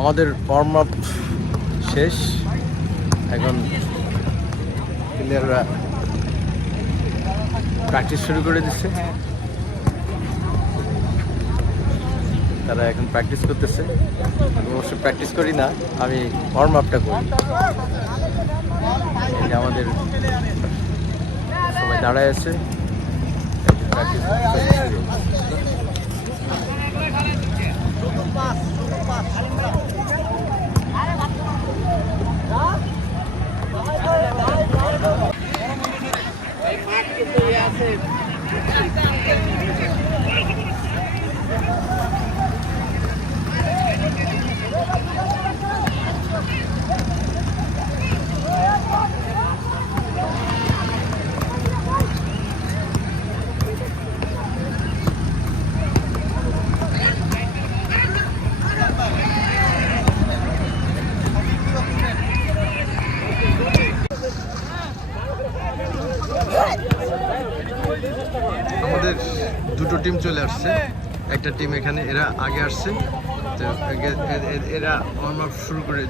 আমাদের warm up শেষ, এখন প্লেয়াররা প্র্যাকটিস শুরু করে দিচ্ছে। তারা এখন প্র্যাকটিস করতেছে। আমি অবশ্য প্র্যাকটিস করি না, আমি ওয়ার্ম আপটা করি। এই যে আমাদের সবাই দাঁড়ায় আছে, প্র্যাকটিস আমাদের দুটো টিম চলে আসছে। একটা টিম এখানে, এরা আগে আসছে, তো এরা ওয়ার্ম আপ শুরু করে,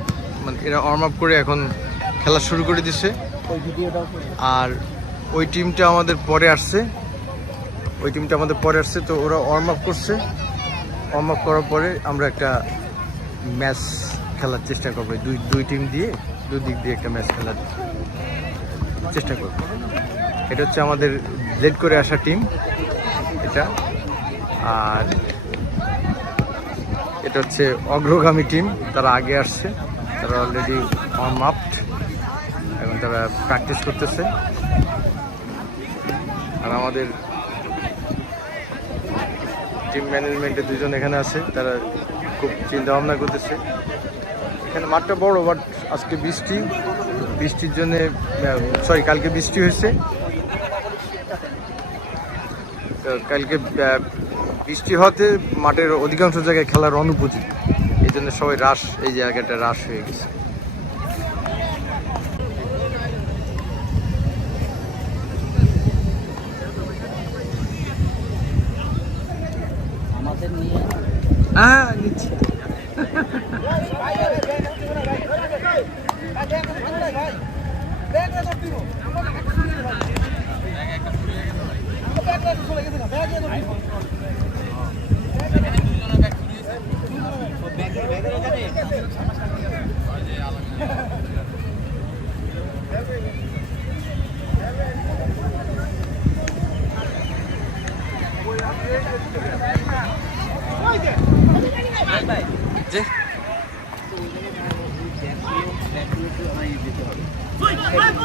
মানে এরা ওয়ার্ম আপ করে এখন খেলা শুরু করে দিছে। আর ওই টিমটা আমাদের পরে আসছে, তো ওরা ওয়ার্ম আপ করছে। ওয়ার্ম আপ করার পরে আমরা একটা ম্যাচ খেলার চেষ্টা করবো। দুই টিম দিয়ে, দুই দিক দিয়ে একটা ম্যাচ খেলার চেষ্টা করবো। এটা হচ্ছে আমাদের লেট করে আসা টিম এটা, আর এটা হচ্ছে অগ্রগামী টিম, তারা আগে আসছে, তারা অলরেডি ওয়ার্ম আপড, এখন তারা প্র্যাকটিস করতেছে। আর আমাদের টিম ম্যানেজমেন্টে দুজন এখানে আছে, তারা খুব চিন্তা ভাবনা করতেছে। এখানে মাঠটা বড়, বাট আজকে বৃষ্টির জন্য, কালকে বৃষ্টি হয়েছে, কালকে বৃষ্টি হতে মাঠের অধিকাংশ জায়গায় খেলার অনুপযোগী, এই জন্য সবাই এই জায়গাটা হ্রাস হয়ে গেছে। হ্যাঁ, নিচ্ছি।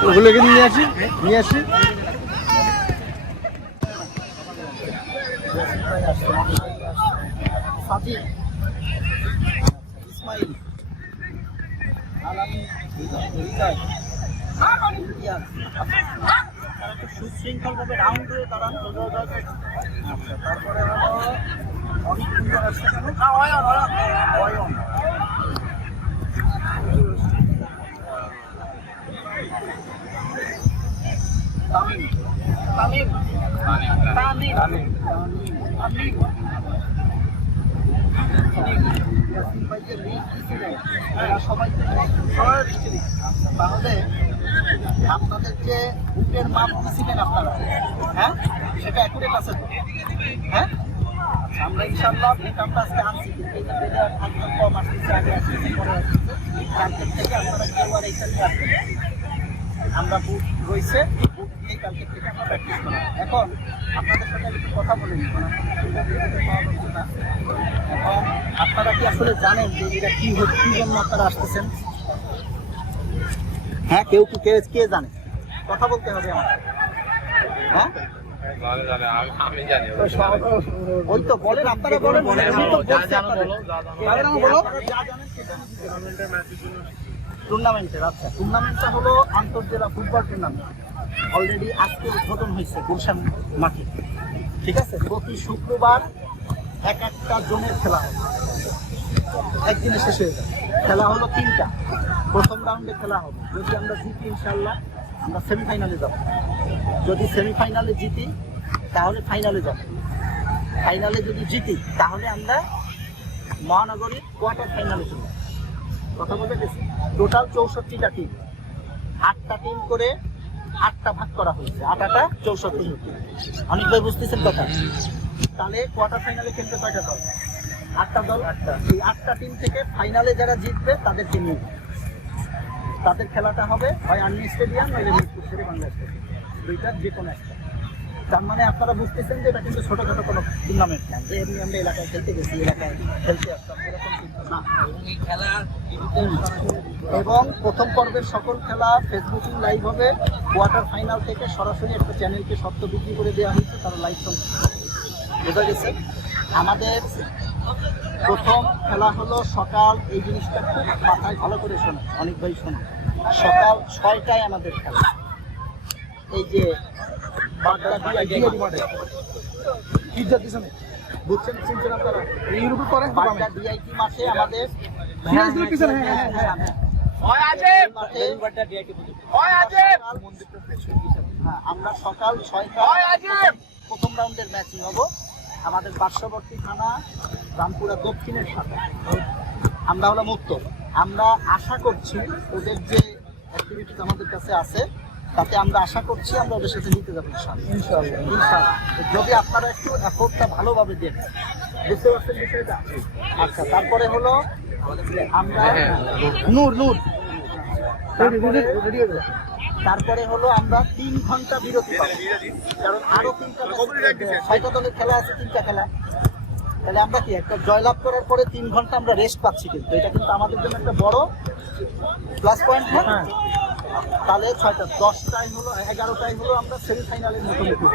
ওগুলোকে নিয়ে আসি। সুশৃঙ্খলভাবে রাউন্ড করে তারা তারপরে হলো অনেক সুন্দর আসছে তাহলে আপনাদের যে বুকের মাপ দিয়েছিলেন আপনারা, হ্যাঁ, সেটা অ্যাকুরেট আছে তো? হ্যাঁ, আমরা ইনশাল্লাহ বুক আমরা আজকে আনছি, একদম কম আসতেছে, আগে আসতেছে, পরে আসতেছে। কালকের থেকে আপনারা কেউ আর এইখানে আসবেন, আমরা বুক রয়েছে, বুক নিয়ে কালকের থেকে আমরা প্র্যাকটিস করবো। এখন আপনাদের সাথে একটু কথা বলে নিই, এখন আপনারা কি আসলে জানেন যে এটা কি হচ্ছে, কি জন্য আপনারা আসতেছেন? হ্যাঁ, কে জানে? কথা বলতে হবে আমাকে। হ্যাঁ, ওই তো বলেন, আপনারা বলেন। টুর্নামেন্টের, আচ্ছা, টুর্নামেন্টটা হলো আন্তর্জেলা ফুটবল টুর্নামেন্ট। অলরেডি আজকে উদ্বোধন হয়েছে গুলশান মাঠে, ঠিক আছে? প্রতি শুক্রবার একটা জোনের খেলা হবে, একদিনে শেষ হয়ে যাবে। খেলা হলো 3টা, প্রথম রাউন্ডে খেলা হবে। যদি আমরা জিতি ইনশাল্লাহ আমরা সেমিফাইনালে যাব, যদি সেমিফাইনালে জিতি তাহলে ফাইনালে যাব, ফাইনালে যদি জিতি তাহলে আমরা মহানগরীর কোয়ার্টার ফাইনালে চলে যাব। কথা বলতে গেছি টোটাল 64টা টিম, 8টা টিম করে 8টা ভাগ করা হয়েছে, 8টা 64। অনেক ভাই বুঝতেছেন কথা? তাহলে কোয়ার্টার ফাইনালে খেলতে কয়টা দল? 8টা দল। এই 8টা টিম থেকে ফাইনালে যারা জিতবে তাদেরকে নিয়ে তাদের খেলাটা হবে হয় আর্মি স্টেডিয়াম নইলে মিরপুর শেরেবাংলা স্টেডিয়াম, দুইটার যে কোনো একটা। তার মানে আপনারা বুঝতেছেন যে এটা কিন্তু ছোটখাটো কোনো টুর্নামেন্ট না, যে এমনি আমরা এলাকায় খেলতে গেছি, এলাকায় খেলতে আসতাম, এরকম কিন্তু না। এবং প্রথম পর্বের সকল খেলা ফেসবুকিং লাইভ হবে। কোয়ার্টার ফাইনাল থেকে সরাসরি একটা চ্যানেলকে সত্য বিক্রি করে দেওয়া হয়েছে, তারা লাইভ বোঝা গেছে। আমাদের প্রথম খেলা হলো সকাল, এই জিনিসটা খুব মাথায় ভালো করে শোনো, অনেক ভাই শোনো, সকাল 6টায় আমাদের খেলা। এই যে বুঝছেন, চিনছেন আপনারা? বাড্ডা ডিআইটি মাঠে আমাদের আমরা সকাল 6টায় প্রথম রাউন্ডের ম্যাচিং হব আমাদের পার্শ্ববর্তী থানা রামপুরা দক্ষিণের সাথে। আমরা হলো মুক্ত। আমরা আশা করছি ওদের যে অ্যাক্টিভিটিস আমাদের কাছে আছে তাতে আমরা আশা করছি আমরা ওদের সাথে নিতে যাবো ইনশাআল্লাহ। যদি আপনারা একটু এফোর্টটা ভালোভাবে দেন, বুঝতে পারছেন বিষয়টা? আচ্ছা, তারপরে হলো আমরা নূর তারপরে হলো আমরা 3 ঘন্টা বিরতি পাবো, কারণ আরো 6টা দলের খেলা আছে, 3টা খেলা। তাহলে আমরা কি একটা জয়লাভ করার পরে 3 ঘন্টা আমরা রেস্ট পাচ্ছি, কিন্তু এটা কিন্তু আমাদের জন্য একটা বড় প্লাস পয়েন্ট। হ্যাঁ, তাহলে 6টা 10টায় হলো 11টায় হলো আমরা সেমিফাইনালের মুখোমুখি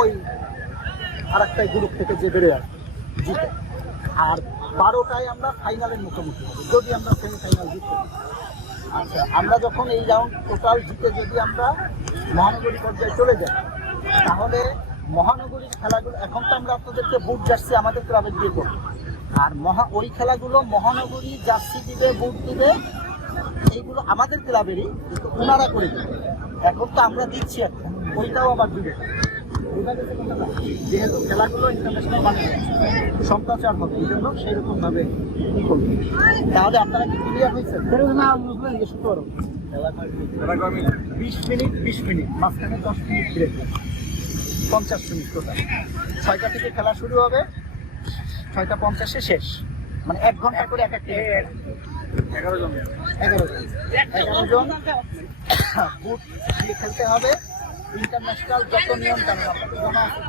ওই আরেকটাই গ্রুপ থেকে যে বেড়ে আসবে জিতে, আর 12টায় আমরা ফাইনালের মুখোমুখি হবো যদি আমরা সেমিফাইনাল জিতে। আচ্ছা, আমরা যখন এই রাউন্ড টোটাল জিতে যদি আমরা মহানগরী পর্যায়ে চলে যাই, তাহলে মহানগরীর খেলাগুলো, এখন তো আমরা আপনাদেরকে বুট জার্সি আমাদের ক্লাবে দিয়ে করবো, আর ওই খেলাগুলো মহানগরী জার্সি দিবে, বুট দিবে, এইগুলো আমাদের ক্লাবেরই, কিন্তু ওনারা করে দেবে। এখন তো আমরা দিচ্ছি একটা, ওইটাও আবার দিবে। যেহেতু খেলাগুলো ইন্টারন্যাশনাল মানে সম্প্রচার হবে, এই জন্য সেইরকম ভাবে কি করবে। তাহলে আপনারা কি ক্লিয়ার হয়েছেন? না বুঝলেন, শুরু করো। 20 মিনিট মাঝখানে 10 মিনিট ব্রেক, 50 মিনিট টোটাল। 6টা থেকে খেলা শুরু হবে, 6:50 শেষ, মানে 1 ঘন্টা করে এক একটা 11 জন বুট দিয়ে খেলতে হবে। ইন্টারন্যাশনাল যত নিয়ম কানুন আপনাদের জানা আছে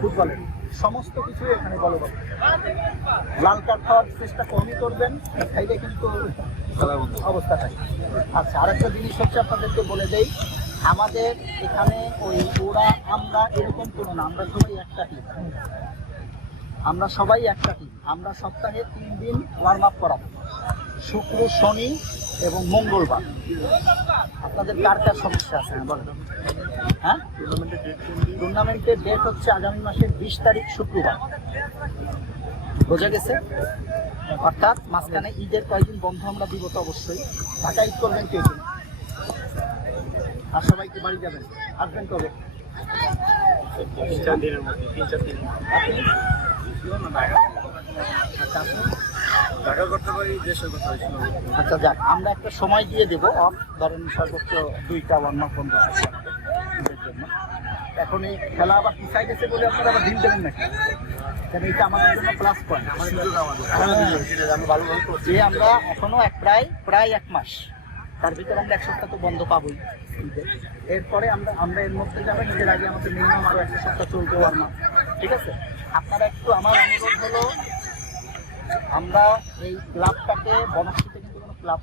ফুটবলের, সমস্ত কিছুই এখানে বলবৎ। লাল কার্ড খাওয়ার চেষ্টা কমই করবেন, খাইলে কিন্তু অবস্থা থাকে। আচ্ছা, আরেকটা জিনিস হচ্ছে আপনাদেরকে বলে দেই, আমাদের এখানে ওই ওরা আমরা এরকম কোনো না, আমরা সবাই একটা টিম, আমরা সবাই একটা টিম। আমরা সপ্তাহে 3 দিন ওয়ার্ম আপ করাবো, শুক্র, শনি এবং মঙ্গলবার। আপনাদের কার কার সমস্যা আছে বলেন? হ্যাঁ, টুর্নামেন্টের ডেট হচ্ছে আগামী মাসের 20 তারিখ শুক্রবার, বোঝা গেছে? অর্থাৎ মাঝখানে ঈদের কয়েকদিন বন্ধ আমরা দিব তো অবশ্যই। ঢাকা ঈদ করবেন কেউ, আর সবাইকে বাড়ি যাবেন, আসবেন কবে? 3-4 দিনের মধ্যে। 3-4 দিন আচ্ছা, যাক, আমরা একটা সময় দিয়ে দেবো, ধরেন সর্বোচ্চ 2টা ওয়ার্ম আপ বন্ধ জন্য। এখন এই খেলা আবার পিছাই গেছে বলে আপনারা আবার ঢিল দেবেন নাকি? কারণ এটা আমাদের জন্য প্লাস পয়েন্ট। যে আমরা এখনো প্রায় 1 মাস, তার ভিতরে আমরা 1 সপ্তাহ তো বন্ধ পাবোই। এরপরে আমরা এর মধ্যে যাবেন, এর আগে আমাদের মিনিমাম আরো 1 সপ্তাহ চলতে ওয়ার্ম আপ, ঠিক আছে? আপনারা একটু, আমার অনুরোধ হলো, আমরা এই ক্লাবটাকে, বনশ্রীতে কিন্তু কোনো ক্লাব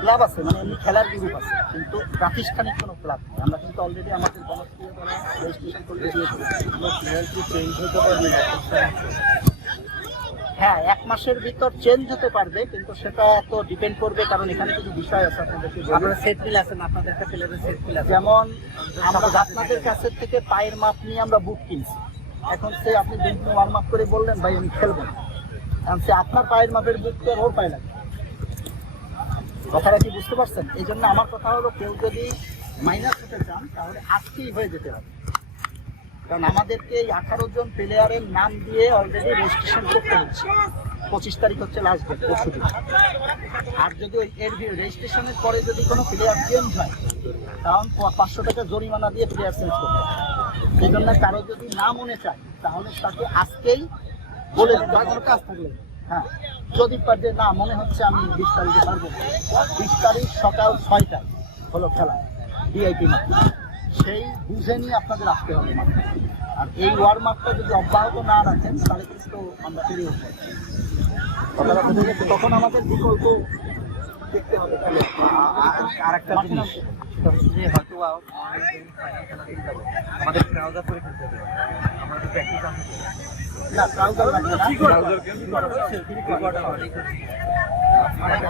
ক্লাব আছে, মানে এমনি খেলার গ্রুপ আছে, কিন্তু প্রাতিষ্ঠানিক কোনো ক্লাব নেই। আমরা কিন্তু অলরেডি আমাদের বনশ্রী রেজিস্ট্রেশন করতে দিয়েছি। চেঞ্জ হতে পারবে, হ্যাঁ, 1 মাসের ভিতর চেঞ্জ হতে পারবে, কিন্তু সেটা তো ডিপেন্ড করবে, কারণ এখানে কিছু বিষয় আছে আপনাদেরকে। আপনারা সেট মিল আছেন, আপনাদের কাছে প্লেয়ারের সেট মিল আছে, যেমন আমরা আপনাদের কাছের থেকে পায়ের মাপ নিয়ে আমরা বুট কিনছি। এখন সে আপনি 2 দিন ওয়ার্ম আপ করে বললেন ভাই আমি খেলবো না, কারণ সে আপনার পায়ের মাপের বুট তো ওর পায়ে লাগে। কথাটা কি বুঝতে পারছেন? এই জন্য আমার কথা হলো, কেউ যদি মাইনাস হতে চান তাহলে আজকেই হয়ে যেতে হবে, কারণ আমাদেরকে এই 18 জন প্লেয়ারের নাম দিয়ে অলরেডি রেজিস্ট্রেশন করতে হচ্ছে। 25 তারিখ হচ্ছে লাস্ট ডেট, পরশুদিন। আর যদি ওই এর রেজিস্ট্রেশনের পরে যদি কোনো প্লেয়ার চেঞ্জ হয়, তাহলে 500 টাকা জরিমানা দিয়ে প্লেয়ার চেঞ্জ করতে হবে। সেই জন্য কারো যদি না মনে চায়, তাহলে তাকে আজকেই বলে দিতে হবে, কোনো কাজ থাকলে। হ্যাঁ, যদি পার যে না মনে হচ্ছে আমি 20 তারিখে পারবো, 20 তারিখ সকাল 6টায় হলো খেলা ভিআইপি মাঠ, সেই বুঝে নিয়ে আপনাদের আসতে হবে মাঠে। আর এই ওয়ার্ম আপটা যদি অব্যাহত না রাখেন, তাহলে কিন্তু আমরা ফিরে উঠবো। কথাটা বুঝে গেছে? তখন আমাদের বিকল্প দেখতে হবে। আরেকটা জিনিস যে হয়তো আমাদের ট্রাউজার করে খেলতে হবে, আমরা তো প্র্যাকটিস আছে না, ট্রাউজার লাগবে না।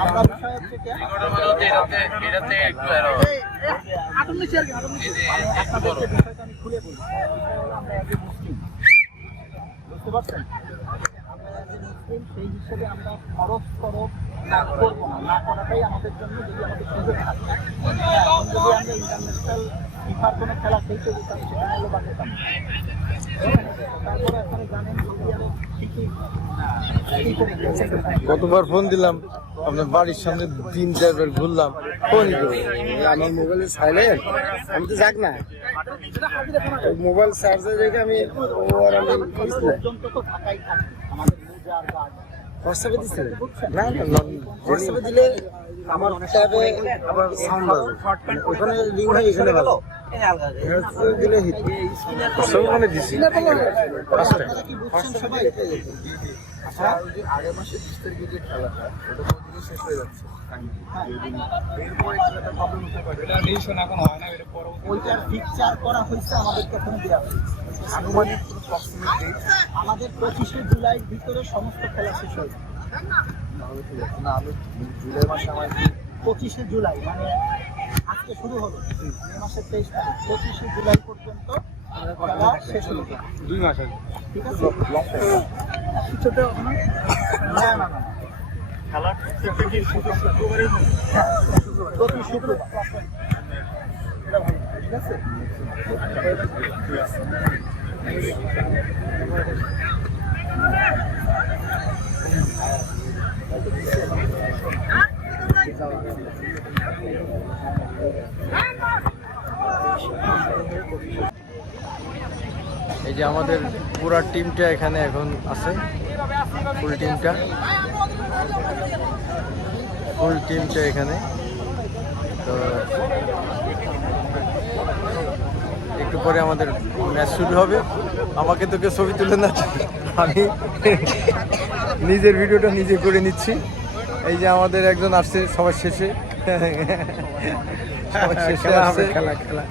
আমরা বিষয় হচ্ছে কি, আপনাদেরকে বিষয়টা আমি খুলে বলি। আমরা একজন মুসলিম, বুঝতে পারছেন? আমরা একজন মুসলিম, সেই হিসেবে আমরা খরচ না করবো না, না করাটাই আমাদের জন্য, যদি আমাদের সুযোগ থাকে। এখন যদি আমরা ইন্টারন্যাশনাল ফিফার কোনো খেলা খেলতে যেতাম, সেখানে হলো বাকি তারপরে আপনারা জানেন সৌদি আরব ঠিকই কতবার ফোন দিলাম, আপনার বাড়ির সামনে 3-4 বার ঘুরলাম, ফোনই করি। আমার মোবাইলে সাইলেন্ট, আমি তো যাক না মোবাইল চার্জে রেখে আমি পর্যন্ত তো ঢাকাই থাকে আমাদের মোজার গার্ড। হোয়াটসঅ্যাপে দিচ্ছে না না হোয়াটসঅ্যাপে দিলে আমার ট্যাবে আবার সাউন্ড বাজে, ওখানে লিঙ্ক হয় এখানে ভালো দিলে হিট ওখানে দিছি কি বুঝছেন সবাই? আগের মাসে 20 তারিখে যে খেলাটা ওটা তো শেষ হয়ে যাচ্ছে, এরপরে একটা প্রবলেম হতে পারে। এটা ডিসিশন এখন হয় না, এটা পরবর্তী ওইটার পিকচার করা হয়েছে, আমাদেরকে এখনো দেওয়া হয়েছে। আনুমানিক প্রক্সিমেট ডেট আমাদের 25শে জুলাইয়ের ভিতরে সমস্ত খেলা শেষ হয়ে যাবে। না, আমি জুলাই মাসে আমার 25শে জুলাই মানে আজকে শুরু হলো, মে মাসের 23 তারিখ, 25শে জুলাই পর্যন্ত খেলা শেষ হয়ে যাবে। 2 মাস আগে ঠিক আছে? কিছুটা না না না না, খেলা প্রতি শুক্রবারের প্রতি শুক্রবার। ঠিক আছে? এই যে আমাদের পুরা টিমটা এখানে এখন আছে, ফুল টিমটা এখানে। তো একটু পরে আমাদের ম্যাচ শুরু হবে। আমাকে তো কেউ ছবি তুলে না, আমি নিজের ভিডিওটা নিজে করে নিচ্ছি। এই যে আমাদের একজন আসছে সবার শেষে, আসছে খেলা খেলা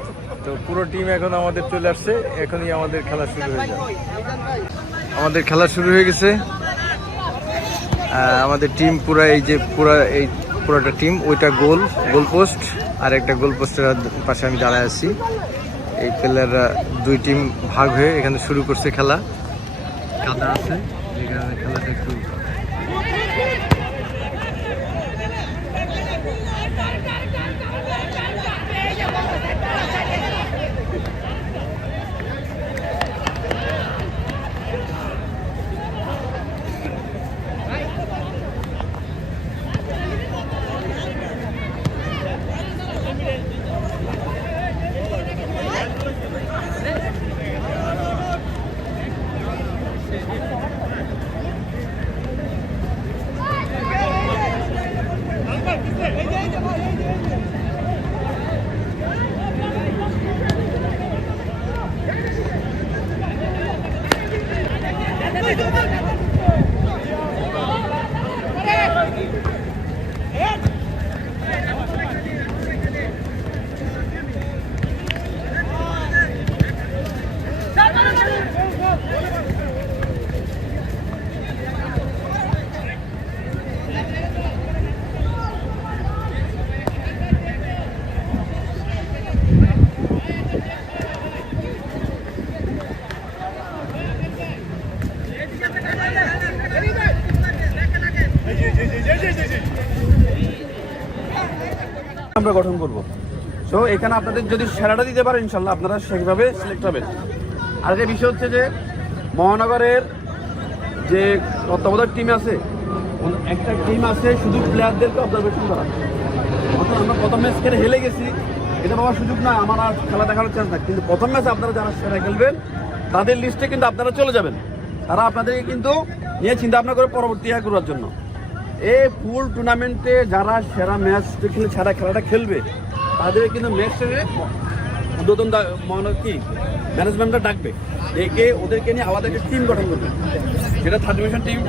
তো পুরো টিম এখন আমাদের চলে আসছে, এখনই আমাদের খেলা শুরু হয়ে যাবে। আমাদের খেলা শুরু হয়ে গেছে। আমাদের টিম পুরা এই যে পুরোটা টিম, ওইটা গোল পোস্ট, আর একটা গোল পোস্টের পাশে আমি দাঁড়ায় আছি। এই প্লেয়াররা 2 টিম ভাগ হয়ে এখানে শুরু করছে খেলা। কাদা আছে, এখানে খেলাটা একটু আমরা গঠন করব। সো এখানে আপনাদের যদি সেরাটা দিতে পারেন ইনশাল্লাহ আপনারা সেইভাবে সিলেক্ট হবেন। আর একটা বিষয় হচ্ছে যে মহানগরের যে তত্ত্বাবধায়ক টিম আছে একটা টিম আছে শুধু প্লেয়ারদেরকে অবজারভেশন করা। অর্থাৎ আমরা প্রথম ম্যাচ খেলে হেলে গেছি, এটা পাওয়ার সুযোগ না, আমার আর খেলা দেখানোর চান্স না। কিন্তু প্রথম ম্যাচে আপনারা যারা সেরা খেলবেন তাদের লিস্টে কিন্তু আপনারা চলে যাবেন। তারা আপনাদেরকে কিন্তু নিয়ে চিন্তা ভাবনা করে পরবর্তী করার জন্য এই ফুল টুর্নামেন্টে যারা সেরা ম্যাচ খেলে সেরা খেলাটা খেলবে তাদের কিন্তু ম্যাচে উদ্বোধন মানে কি ম্যানেজমেন্টটা ডাকবে, ডেকে ওদেরকে নিয়ে আলাদা একটা টিম গঠন করবে, সেটা third division team,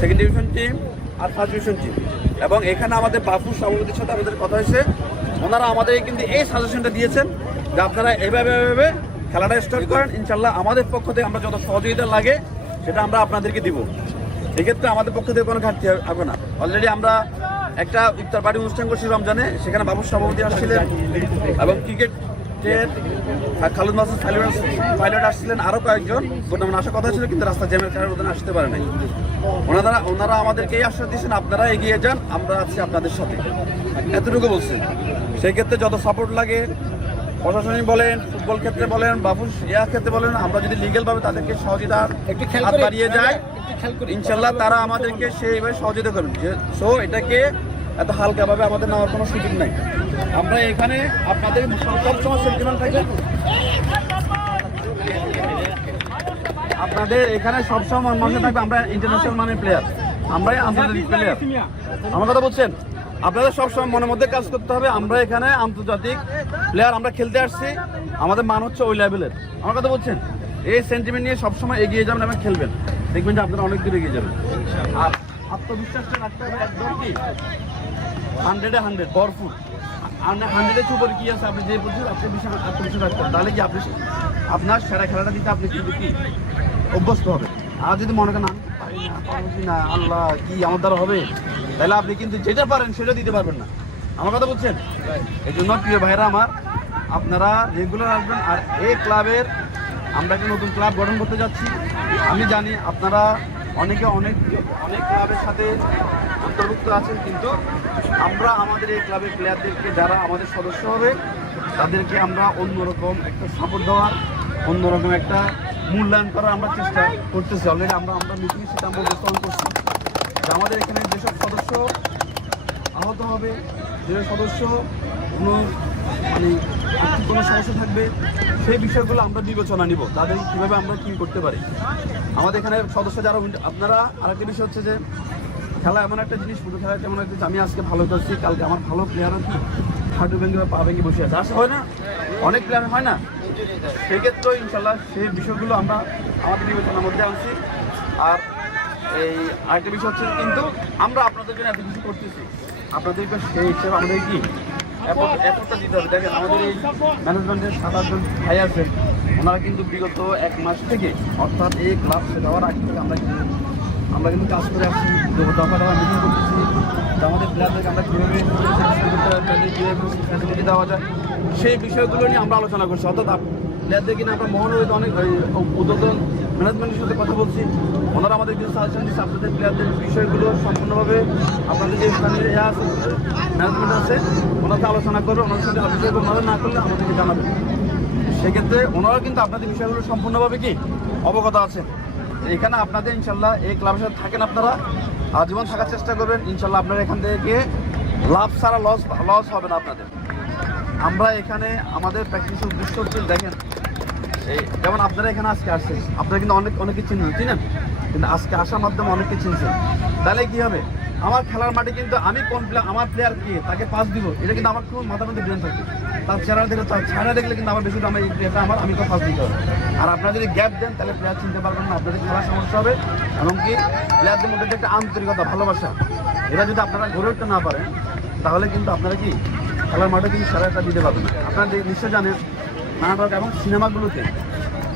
second division team আর ফার্স্ট ডিভিশন টিম। এবং এখানে আমাদের বাফুর সভাপতির সাথে আমাদের কথা হয়েছে, ওনারা আমাদের কিন্তু এই সাজেশনটা দিয়েছেন যে আপনারা এভাবে খেলাটা স্টার্ট করেন, ইনশাল্লাহ আমাদের পক্ষ থেকে আমরা যত সহযোগিতা লাগে সেটা আমরা আপনাদেরকে দিব। এক্ষেত্রে আমাদের পক্ষ থেকে কোনো ঘাটতি হবে না। অলরেডি আমরা একটা ইফতার পার্টি অনুষ্ঠান করছি রমজানে, সেখানে বাবুর সভাপতি আসছিলেন এবং ক্রিকেটের খালেদ মাসুদ পাইলট আসছিলেন, আরও কয়েকজন টুর্নামেন্ট আসার কথা ছিল কিন্তু রাস্তা জ্যামের কারণে ওদের আসতে পারে নাই। ওনারা আমাদেরকে এই আশ্বাস দিয়েছেন আপনারা এগিয়ে যান, আমরা আছি আপনাদের সাথে, এতটুকু বলছেন। সেই ক্ষেত্রে যত সাপোর্ট লাগে প্রশাসনিক বলেন, ফুটবল ক্ষেত্রে বলেন, বাবুর ক্ষেত্রে বলেন, আমরা যদি লিগেলভাবে তাদেরকে সহযোগিতা হাত বাড়িয়ে যাই ইনশাল্লাহ তারা আমাদেরকে সেইভাবে সহযোগিতা করবেন। সো এটাকে এত হালকাভাবে আমাদের নেওয়ার কোনো সুযোগ নাই। আমরা এখানে আপনাদের সবসময় সেন্টিমেন্ট থাকে, আপনাদের এখানে সবসময় মনে থাকবে আমরা ইন্টারন্যাশনাল মানের প্লেয়ার, আমরাই আন্তর্জাতিক প্লেয়ার। আমার কথা বলছেন, আপনাদের সবসময় মনের মধ্যে কাজ করতে হবে আমরা এখানে আন্তর্জাতিক প্লেয়ার, আমরা খেলতে আসছি, আমাদের মান হচ্ছে ওই লেভেলের। আমার কথা বলছেন, এই সেন্টিমেন্ট নিয়ে সবসময় এগিয়ে যাবেন এবং খেলবেন, দেখবেন যে আপনারা অনেক দূর এগিয়ে যাবেন। আর আত্মবিশ্বাসটা রাখতে হবে একদম কি 100-100 ভরপুর। 100-এর উপরে কি আছে আপনি যে বলছেন আত্মবিশ্বাস রাখতে হবে, তাহলে কি আপনি আপনার সেরা খেলাটা দিতে আপনি কিন্তু কি অভ্যস্ত হবে। আর যদি মনে করেন না আল্লাহ কি আমার দ্বারা হবে, তাহলে আপনি কিন্তু যেটা পারেন সেটা দিতে পারবেন না। আমার কথা বলছেন, এই জন্য প্রিয় ভাইরা আমার, আপনারা রেগুলার আসবেন। আর এই ক্লাবের আমরা একটা নতুন ক্লাব গঠন করতে যাচ্ছি। আমি জানি আপনারা অনেকে অনেক ক্লাবের সাথে অন্তর্ভুক্ত আছেন, কিন্তু আমরা আমাদের এই ক্লাবের প্লেয়ারদেরকে যারা আমাদের সদস্য হবে তাদেরকে আমরা অন্যরকম একটা সাপোর্ট দেওয়ার, অন্যরকম একটা মূল্যায়ন করার আমরা চেষ্টা করতেছি। অলরেডি আমরা মিটিংয়ে সেটা আমরা উপস্থাপন করছি যে আমাদের এখানে যেসব সদস্য আহত হবে, যেসব সদস্য কোনো আর্থিক কোনো সমস্যা থাকবে, সেই বিষয়গুলো আমরা বিবেচনা নিব, তাদের কীভাবে আমরা কী করতে পারি। আমাদের এখানে সদস্য যারা আপনারা, আরেকটা বিষয় হচ্ছে যে খেলা এমন একটা জিনিস, ফুটবল খেলা এমন একটা জিনিস, আমি আজকে ভালো করছি, কালকে আমার ভালো প্লেয়ারও কি হাঁটু ভেঙে বা পা ভেঙে বসে আছে, আসা হয় না, অনেক প্লেয়ার হয় না। সেক্ষেত্রেও ইনশাল্লাহ সেই বিষয়গুলো আমরা আমাদের বিবেচনার মধ্যে আনছি। আর এই আরেকটা বিষয় হচ্ছে কিন্তু আমরা আপনাদের জন্য এত কিছু করতেছি, আপনাদেরকে সেই হিসেবে আমাদের কি এফোর্টটা দিতে হবে। দেখেন আমাদের এই ম্যানেজমেন্টের 7-8 জন ভাই আছেন, ওনারা কিন্তু বিগত 1 মাস থেকে, অর্থাৎ এই ক্লাব দেওয়ার আগে থেকে আমরা কিন্তু কাজ করে আসছি, দফা মিটিং করতেছি, আমাদের প্লেয়ারদেরকে আমরা কীভাবে ফ্যাসিলিটি দেওয়া যায় সেই বিষয়গুলো নিয়ে আমরা আলোচনা করছি। অর্থাৎ প্লেয়ারদের কিনা আমরা মহানগরীতে অনেক উদ্বোধন ম্যানেজমেন্টের সাথে কথা বলছি, ওনারা আমাদের কিছু সাজেশন দিচ্ছে, আপনাদের প্লেয়ারদের বিষয়গুলো সম্পূর্ণভাবে আপনাদের যে স্থানীয় আছে ম্যানেজমেন্ট আছে ওনাদের আলোচনা করবে, ওনার সাথে বিষয়গুলো ওনারা না করলে আমাদেরকে জানাবেন। সেক্ষেত্রে ওনারা কিন্তু আপনাদের বিষয়গুলো সম্পূর্ণভাবে কি অবগত আছেন। এখানে আপনাদের ইনশাল্লাহ এই ক্লাবের সাথে থাকেন, আপনারা আজীবন থাকার চেষ্টা করবেন, ইনশাল্লাহ আপনারা এখান থেকে লাভ ছাড়া লস হবে না আপনাদের। আমরা এখানে আমাদের প্র্যাকটিসের উদ্দেশ্য হচ্ছে, দেখেন এই যেমন আপনারা এখানে আজকে আসছেন, আপনারা কিন্তু অনেকে চিনেন, কিন্তু আজকে আসার মাধ্যমে অনেকে চিনছেন, তাহলে কী হবে, আমার খেলার মাঠে কিন্তু আমি কোন প্লেয়ার, আমার প্লেয়ার কে, তাকে পাস দিব, এটা কিন্তু আমার খুব মাথার মধ্যে ব্রেন থাকে। তার চেহারা দেখলে কিন্তু আমার বেশি আমার এই প্লেয়ারটা আমি তো পাস দিতে হবে। আর আপনারা যদি গ্যাপ দেন তাহলে প্লেয়ার চিনতে পারবেন না, আপনাদের খেলার সমস্যা হবে। এমনকি প্লেয়ারদের মধ্যে যে একটা আন্তরিকতা, ভালোবাসা, এটা যদি আপনারা গড়ে উঠতে না পারেন তাহলে কিন্তু আপনারা কি খেলার মাঠে কিন্তু সেরা একটা দিতে পারবেন না। আপনারা নিশ্চয় জানেন নাটক এবং সিনেমাগুলোতে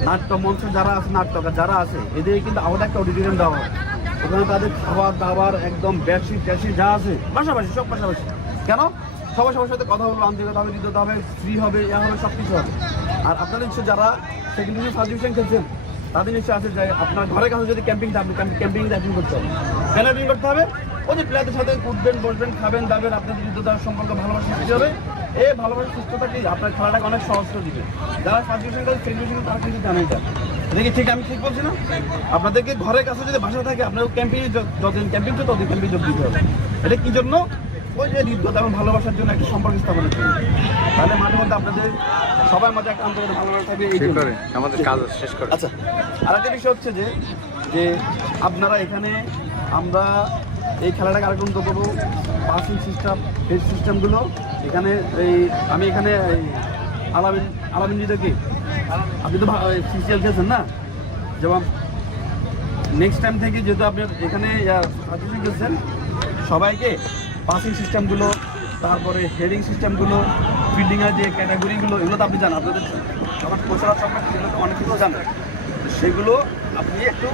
নাট্য মঞ্চ যারা আছে, নাট্যকার যারা আছে, এদের কিন্তু আলাদা একটা অডিটোরিয়াম দেওয়া হয়, ওখানে তাদের খাবার দাবার একদম বেডশিট ট্যাশিট যা আছে পাশাপাশি, সব পাশাপাশি। কেন? সবার সাথে কথা বলবো, আন্তরিকতা হবে, দিতে হবে, ফ্রি হবে, ইয়া হবে, সব কিছু হবে। আর আপনাদের নিশ্চয় যারা সেকেন্ড ডিভিশন ফার্স্ট ডিভিশন খেলছেন তাদের নিশ্চয় আছে যে আপনার ঘরের কাছে যদি ক্যাম্পিং থাকে, ক্যাম্পিং অ্যাটেন্ড করতে হবে, কেন অ্যাটেন্ড করতে হবে? ওই যে প্লেয়ারদের সাথে উঠবেন, বসবেন, খাবেন দাবেন, আপনাদের যুদ্ধতার সম্পর্কে ভালোবাসা সৃষ্টি হবে। এই ভালোবাসা সুস্থতা কি আপনার খেলাটাকে অনেক সহজ করে দিবে। যারা ফার্স্ট ডিভিশন করে সেকেন্ড ডিভিশন তারা কিন্তু জানাই যায়। দেখি ঠিক আমি ঠিক বলছি না? আপনাদেরকে ঘরের কাছে যদি বাসা থাকে আপনার ক্যাম্পিং যতদিন ক্যাম্পিং তো ততদিন ক্যাম্পিং যোগ দিতে হবে। এটা কি জন্য? ওই যে হৃদ্যতা এবং ভালোবাসার জন্য একটা সম্পর্ক স্থাপনের জন্য। তাহলে মাঝে মধ্যে আপনাদের সবার মাঝে একটা আন্তরিক ভালোবাসা থাকবে এই ঠিক জন্য। করে আমাদের কাজ শেষ করে। আচ্ছা, আরেকটা বিষয় হচ্ছে যে যে আপনারা এখানে আমরা এই খেলাটাকে আরেকটু উন্নত করবো। পাসিং সিস্টেম, হেড সিস্টেমগুলো এখানে আমি এখানে আলামিন কি আপনি তো সিসিএল খেলছেন না, যেমন নেক্সট টাইম থেকে যেহেতু আপনি এখানে সার্ভিসিং খেলছেন, সবাইকে পাসিং সিস্টেমগুলো, তারপরে হেডিং সিস্টেমগুলো, ফিল্ডিংয়ের যে ক্যাটাগরিগুলো, এগুলো তো আপনি জানেন, আপনাদের আমার কোচরা সম্পর্কে সেগুলো তো অনেক কিছু জানেন। সেগুলো আপনি একটু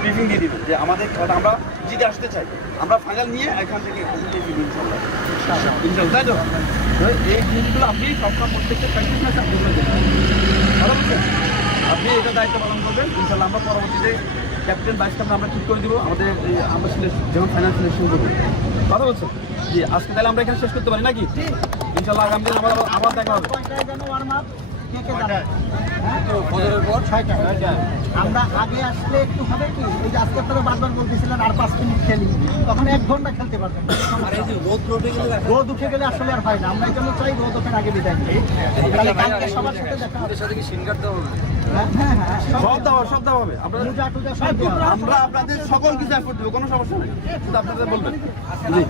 ব্রিফিং দিয়ে দিবেন যে আমাদের খেলাটা আমরা জিতে আসতে চাই, আমরা ফাইনাল নিয়ে এখান থেকে ইনশাল্লাহ, তাই তো? এই জিনিসগুলো আপনি সবসময় প্রত্যেকটা প্র্যাকটিস ম্যাচে আপনি দেখবেন, ভালো বুঝছেন? আপনি এটা দায়িত্ব পালন করবেন ইনশাল্লাহ। আমরা পরবর্তীতে ক্যাপ্টেন ভাইস ক্যাপ্টেন আমরা ঠিক করে দিব আমাদের আমরা যেমন ফাইনাল সিলেকশন করবো, কথা বলছেন? জি, আজকে তাহলে আমরা এখানে শেষ করতে পারি নাকি? ইনশাল্লাহ আগামী দিন আবার দেখা হবে। আমরা আগে আসলে একটু হবে কি, এই যে আজকে আপনারা বারবার বলতেছিলেন আর 5 মিনিট খেলি, তখন 1 ঘন্টা খেলতে পারবেন। রোদ উঠে গেলে আসলে আর হয় না, আমরা এই জন্য চাই রোদ ওঠার আগে বিদায় নিই। তাহলে কালকে সবার সাথে দেখা হবে। হ্যাঁ, সব দেওয়া হবে। পূজা টুজা সব দেওয়া হবে। আমরা আপনাদের সকল কিছু এফোর্ট দেবো, কোনো সমস্যা নেই, শুধু আপনাদের বলবেন। জি।